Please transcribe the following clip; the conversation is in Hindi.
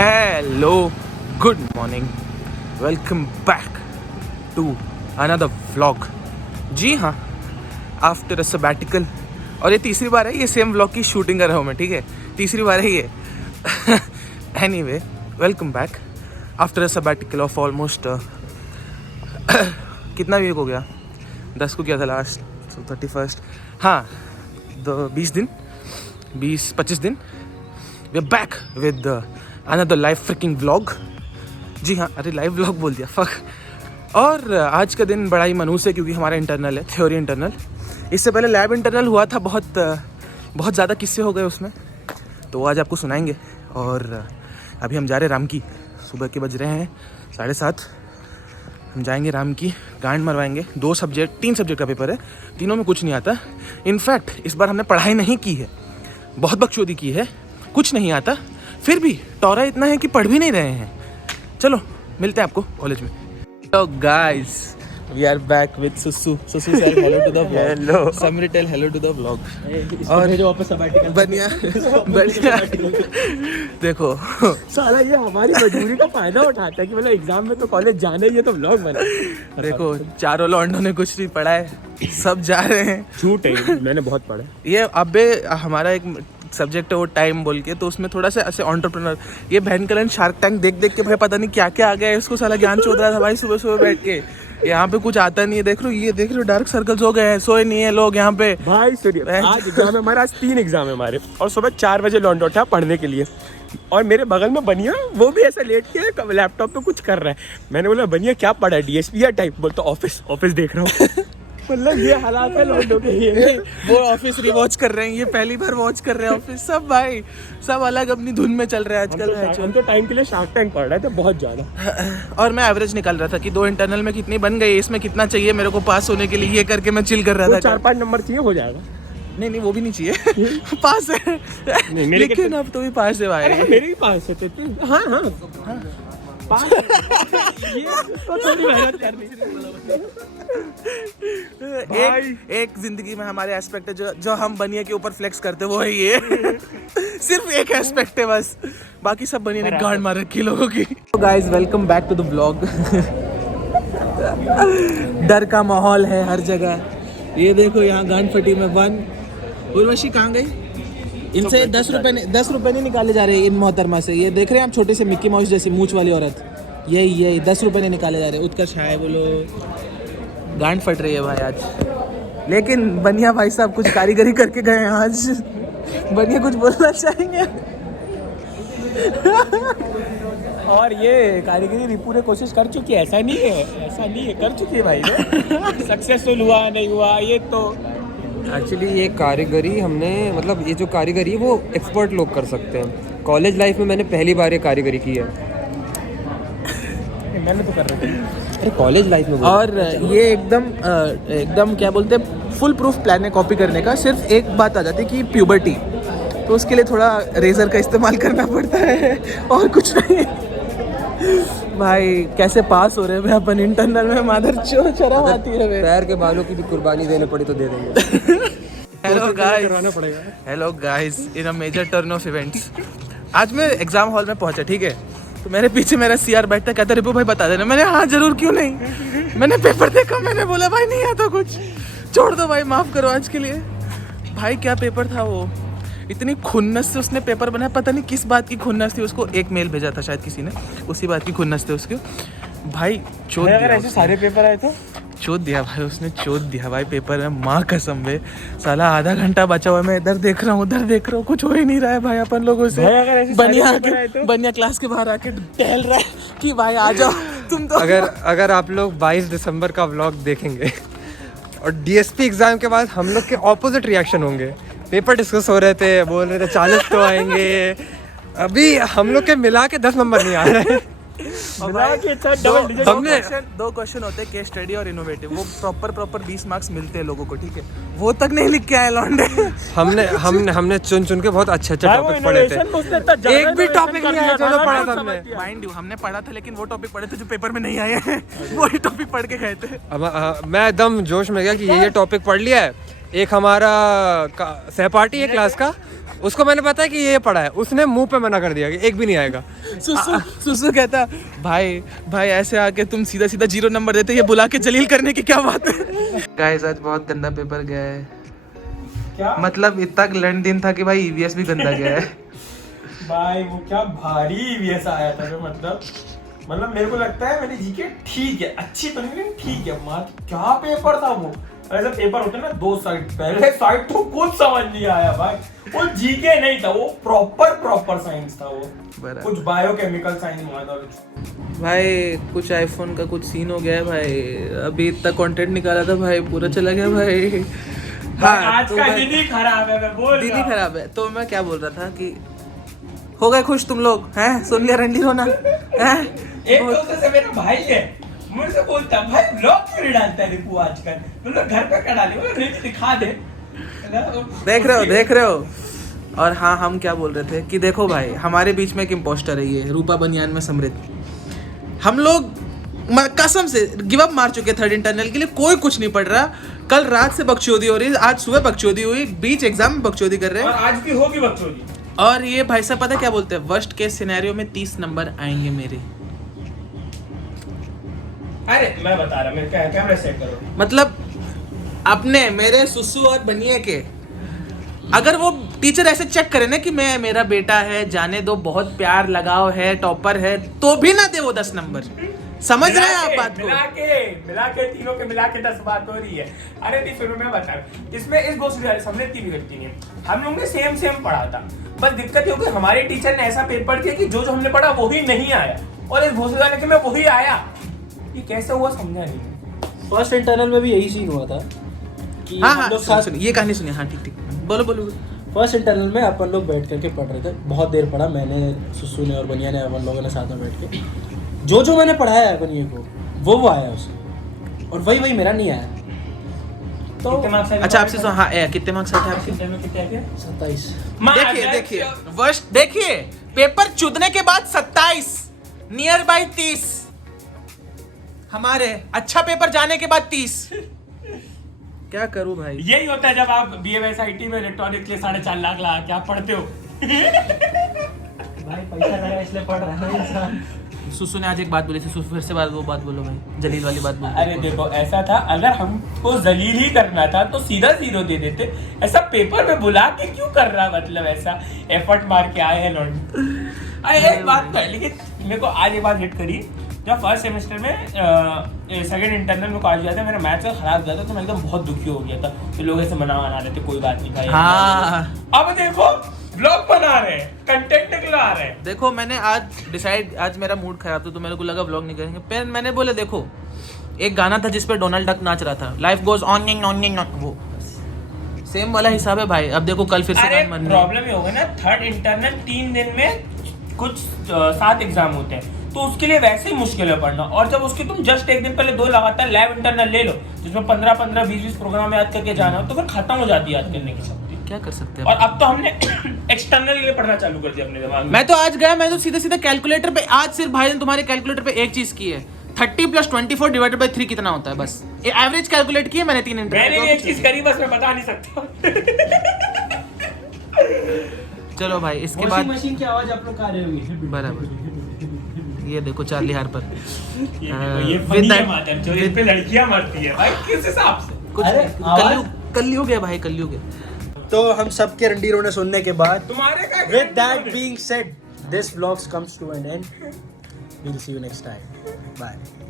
Hello, good morning. Welcome back to another vlog. जी हाँ, आफ्टर अ सबैटिकल, और ये तीसरी बार है ये सेम व्लॉग की शूटिंग कर रहा हूँ मैं, ठीक है, तीसरी बार है ये. Anyway, welcome back after a sabbatical of almost कितना वीक हो गया, 10 को किया था लास्ट, तो 31st, हाँ 20 दिन 20-25 दिन. We are back with another live freaking vlog. जी हाँ, अरे लाइव व्लॉग बोल दिया, फक. और आज का दिन बड़ा ही मनहूस है क्योंकि हमारा इंटरनल है, थ्योरी इंटरनल. इससे पहले लैब इंटरनल हुआ था, बहुत ज़्यादा किस्से हो गए उसमें, तो आज आपको सुनाएंगे. और अभी हम जा रहे हैं राम की, सुबह के बज रहे हैं 7:30. हम जाएंगे राम की, गांड मरवाएंगे. 3 सब्जेक्ट का पेपर है, तीनों में कुछ नहीं आता. इनफैक्ट इस बार हमने पढ़ाई नहीं की है, बहुत बकचोदी की है, कुछ नहीं आता, फिर भी टॉरा इतना है कि पढ़ भी नहीं रहे हैं. चलो मिलते हैं आपको कॉलेज में. Hello guys, we are back with Susu. Susu से hello to the vlog. Hello Samri, tell hello to the vlog. और जो वापस सबैटिकल बढ़िया देखो साला ये हमारी मजबूरी का फायदा उठाता है कि मतलब एग्जाम में तो कॉलेज जाना ही है तो व्लॉग बना. देखो चारों लॉन्डो ने कुछ नहीं पढ़ा है, सब जा रहे हैं. झूठ है, मैंने बहुत पढ़ा. ये अबे हमारा एक सब्जेक्ट है वो टाइम बोल के, तो उसमें थोड़ा सा ऐसे एंटरप्रेन्योर, ये बहन कलन शार्क टैंक देख के भाई पता नहीं क्या क्या आ गया है इसको, साला ज्ञान चोद रहा था भाई सुबह बैठ के. यहाँ पे कुछ आता नहीं है, देख लो डार्क सर्कल्स हो गए हैं, सोए नहीं है लोग यहाँ पे. भाई सुनिए, आज एग्जाम है हमारा, आज 3 एग्जाम है हमारे, और सुबह 4 बजे लौंडा उठा पढ़ने के लिए. और मेरे बगल में बनिया, वो भी ऐसा लेट के लैपटॉप पे कुछ कर रहा है. मैंने बोला बनिया क्या पढ़ा है, डीएसपी या टाइप? बोलता ऑफिस देख रहा हूँ. मतलब ये हालात है लौंडों के. ये वो ऑफिस रिवॉच कर रहे हैं, ये पहली बार वॉच कर रहे हैं ऑफिस. सब भाई सब अलग अपनी धुन में चल रहे हैं आजकल. हम तो टाइम के लिए शार्क टैंक पढ़ रहे थे बहुत ज्यादा. और मैं एवरेज निकाल रहा था कि 2 इंटरनल में कितनी बन गई, इसमें कितना चाहिए मेरे को पास होने के लिए, ये करके मैं चिल कर रहा था. 4-5 नंबर चाहिए, हो जाएगा. नहीं वो भी नहीं चाहिए. पास है लेकिन अब तो भी पास है भाई. मेरे भी पास है. हाँ ये तो थोड़ी मेहनत करनी. एक जिंदगी में हमारे एस्पेक्ट है जो हम बनिया के ऊपर फ्लेक्स करते वो है ये. सिर्फ एक एस्पेक्ट है बस, बाकी सब बनिया ने गांड मार रखी लोगों की. Guys welcome back to the vlog. डर का माहौल है हर जगह. ये देखो यहाँ गांड फटी में बंद. उर्वशी कहाँ गई? इनसे 10 रुपए नहीं निकाले जा रहे इन मोहतरमा से. ये देख रहे हैं आप, छोटे से मिक्की माउस जैसी मूंछ वाली औरत, यही 10 रुपए नहीं निकाले जा रहे. उत्कर्ष है बोलो, गांड फट रही है भाई आज. लेकिन बनिया भाई साहब कुछ कारीगरी करके गए हैं आज. बनिया कुछ बोलना चाहेंगे? और ये कारीगरी रिपू ने कोशिश कर चुकी है, ऐसा नहीं है, कर चुकी है भाई. सक्सेसफुल हुआ नहीं हुआ ये तो एक्चुअली ये कारीगरी हमने, मतलब ये जो कारीगरी है वो एक्सपर्ट लोग कर सकते हैं. कॉलेज लाइफ में मैंने पहली बार ये कारीगरी की है. मैंने तो कर रहा था. अरे कॉलेज लाइफ में. और ये एकदम क्या बोलते हैं, फुल प्रूफ प्लान है कॉपी करने का. सिर्फ एक बात आ जाती है कि प्यूबर्टी, तो उसके लिए थोड़ा रेजर का इस्तेमाल करना पड़ता है और कुछ नहीं. भाई कैसे पास हो रहे हैं अपन इंटरनल में, मादर चोर शर्म आती है. पैर के बालों की भी कुर्बानी देने पड़ी तो दे देंगे. Hello guys, in a major turn of events. आज मैं एग्जाम हॉल में पहुंचा, ठीक है, तो मेरे पीछे मेरा सीआर बैठता, कहता रिपू भाई बता देना. मैंने हाँ जरूर, क्यों नहीं. मैंने पेपर देखा, मैंने बोला भाई नहीं आता कुछ, छोड़ दो भाई, माफ करो आज के लिए. भाई क्या पेपर था वो, इतनी खुन्नस से उसने पेपर बनाया, पता नहीं किस बात की खुन्नस थी. उसको एक मेल भेजा था शायद किसी ने, उसी बात की खुन्नस थी उसके. भाई चोद दिया. अगर ऐसे सारे पेपर आए तो चोद दिया भाई उसने, चोद दिया भाई पेपर में. माँ कसम बे, साला आधा घंटा बचा हुआ है, मैं इधर देख रहा हूँ, कुछ हो ही नहीं रहा है भाई अपन लोगों से. बनिया क्लास के बाहर आके टहल रहा है कि भाई आ जाओ तुम तो. अगर आप लोग 22 दिसंबर का व्लॉग देखेंगे और डीएसपी एग्जाम के बाद हम लोग के ऑपोजिट रिएक्शन होंगे. पेपर डिस्कस हो रहे थे, बोल रहे थे 40 तो आएंगे, अभी हम लोग के मिला के 10 नंबर नहीं आ रहे हैं. हमने 2 क्वेश्चन होते हैं, केस स्टडी और इनोवेटिव, वो प्रॉपर 20 मार्क्स मिलते हैं लोगों को, ठीक है, वो तक नहीं लिख के आए लौंडे. हमने चुन के बहुत अच्छे टॉपिक पढ़े थे. एक भी टॉपिक नहीं आया जो पढ़ा था हमने. माइंड यू, हमने पढ़ा था, लेकिन वो टॉपिक पढ़े थे जो पेपर में नहीं आए हैं. वही टॉपिक पढ़ के गए थे. मैं एकदम जोश में गया कि ये टॉपिक पढ़ लिया है. एक हमारा सहपाठी है क्लास का, उसको मैंने पता है कि ये पढ़ा है, उसने मुंह पे मना कर दिया कि एक भी नहीं आएगा। सुसु कहता भाई भाई ऐसे आके तुम सीधा सीधा 0 नंबर देते, ये बुला के जलील करने की क्या बात है। गाइस आज बहुत गंदा पेपर गया है। क्या मतलब इतना लेन दिन था कि भाई ईवीएस भी गंदा गया है। भाई वो क्या भारी ईवीएस आया था जो मतलब मेरे को लगता है मेरी जीके ठीक है, अच्छी तो नहीं लेकिन ठीक है। मात्र क्या पेपर था वो। ऐसा पेपर होता है ना 2 साइड, पहले साइड तो कुछ समझ नहीं आया भाई। वो जीके नहीं था, वो प्रॉपर साइंस था वो। बराबर। कुछ बायोकेमिकल साइंस हुआ था भाई कुछ आईफोन का कुछ सीन हो गया है भाई। अभी इतना कंटेंट निकाला था भाई, पूरा चला गया भाई। आज तो का मैं- दिन ही खराब है, मैं बोल दिन रहा ही हूँ। खराब है। तो मैं क्या बोल रहा था कि हो गए खुश तुम लोग हैं? सुन लिया रणधीर होना हैं? एक दोस्त से मेरा भाई है, मुझसे बोलता भाई ब्लॉग क्यों नहीं डालता है रिपू आजकल। मतलब घर पे क्या डाले, बोला रील दिखा दे। देख रहे हो। और हाँ, हम क्या बोल रहे थे कि देखो भाई हमारे बीच में एक इम्पोस्टर है, ये रूपा बनियान में समृद्ध। हम लोग कसम से गिव अप मार चुके थर्ड इंटरनल के लिए, कोई कुछ नहीं पढ़ रहा। कल रात से बकचोदी हो रही है, आज सुबह बकचोदी हुई, बीच एग्जाम में बकचोदी कर रहे और हैं। आज भी होगी बकचोदी। और ये भाई साहब पता क्या बोलते हैं, वर्स्ट केस सिनेरियो में 30 नंबर आएंगे मेरे। अरे मैं बता रहा, मैं कैमरा सेट करो। मतलब अपने मेरे सुसु और बनिए के अगर वो टीचर ऐसे चेक करे ना कि मैं मेरा बेटा है, जाने दो, बहुत प्यार लगाव है, टॉपर है, तो भी ना दे वो 10 नंबर। समझ रहे हैं आप बात को? मिला के तीनों के मिला के 10 बात हो रही है। अरे नहीं सुनो मैं बता रहा हूँ, इसमें इस गोष्ठी वाले हमने इतनी भी गलती नहीं है। हम लोग ने सेम पढ़ा था, बस दिक्कत ये हो गई हमारे टीचर ने ऐसा पेपर दिया कि जो हमने पढ़ा वो ही नहीं आया, और इस घोषणा वाले के में वही आया। ये कैसे हुआ समझा नहीं। फर्स्ट इंटरनल में भी यही सीन हुआ था कि हाँ हम हाँ लोग साथ सुनिए, ये कहानी सुनिए। हाँ ठीक बोलो। फर्स्ट इंटरनल में अपन लोग बैठ करके पढ़ रहे थे, बहुत देर पढ़ा मैंने, सुसु ने और बनिया ने, अपन लोगों ने साथ में बैठ के जो मैंने पढ़ाया है बनिया को वो आया उसे, और वही मेरा नहीं आया। तो अच्छा आपसे हाँ कितने मार्क्स आए थे आपके? 27। देखिए वर्स्ट देखिए, पेपर चुदने के बाद 27, नियर बाई 30। हमारे अच्छा पेपर जाने के बाद 30। क्या करूं भाई? यही होता है जब आप BMSIT में इलेक्ट्रॉनिक्स के लिए 4.5 लाख लगा के आप पढ़ते हो। भाई पैसा लगा इसलिए पढ़ रहा है इंसान। सुसु ने आज एक बात बोली थी, सुसु फिर से वो बात बोलो भाई, जलील वाली बात बोलो। अरे देखो ऐसा था, अगर हमको जलील ही करना था तो सीधा 0 दे देते। ऐसा पेपर में बुला के क्यों कर रहा, मतलब ऐसा एफर्ट मार के आए हैं लौट। अरे एक बात तो है, लेकिन मेरे को आज ये बात हिट करी। जब फर्स्ट सेमेस्टर में सेकंड इंटरनल में आज गया था, मेरा मैथ्स का खराब गया था, तो मैं एकदम बहुत दुखी हो गया था। तो लोग ऐसे मना रहे थे, कोई बात नहीं भाई। हाँ अब देखो ब्लॉग बना रहे हैं, कंटेंट निकला रहे हैं। देखो मैंने आज मेरा मूड खराब था तो मेरे को लगा व्लॉग नहीं करेंगे। फिर मैंने बोला देखो एक गाना था जिस पे डोनाल्ड डक नाच रहा था, लाइफ गोज ऑन, वो सेम वाला हिसाब है भाई। अब देखो कल फिर से अरे गान बनने प्रॉब्लम ये होगा ना, थर्ड इंटरनल 3 दिन में कुछ 7 एग्जाम होते हैं, तो उसके लिए वैसे ही मुश्किल है पढ़ना। और जब उसके तुम जस्ट एक दिन पहले 2 लगातार लैब इंटरनल ले लो, जिसमें 15-15, 20-20 प्रोग्राम याद करके जाना हो, तो फिर खत्म हो जाती है याद करने की शक्ति। क्या कर सकते हैं? और अब तो हमने एक्सटर्नल के लिए पढ़ना चालू कर दिया अपने दिमाग में। मैं तो आज गया, मैं तो सीधा कैलकुलेटर पे, आज सिर्फ भाई ने तुम्हारे कैलकुलेटर पे एक चीज की है, 30 + 24 डिवाइडेड बाय 3 कितना होता है, बस एवरेज कैलकुलेट की है मैंने 3 इंटरनल। मैंने भी एक चीज करी, बस मैं बता नहीं सकता। चलो भाई इसके वॉशिंग बाद मशीन की आवाज आप लोग का आ रही होगी। बराबर। ये देखो चार्ली हार्पर ये फनी है माधव, जो इस पे लड़कियां मरती है भाई, किस हिसाब से? कुछ अरे, कलयुग है भाई, कलयुग है। तो हम सबके रंडीरों ने सुनने के बाद, तुम्हारे का with that being said, this vlog comes to an end. We'll see you next time. Bye.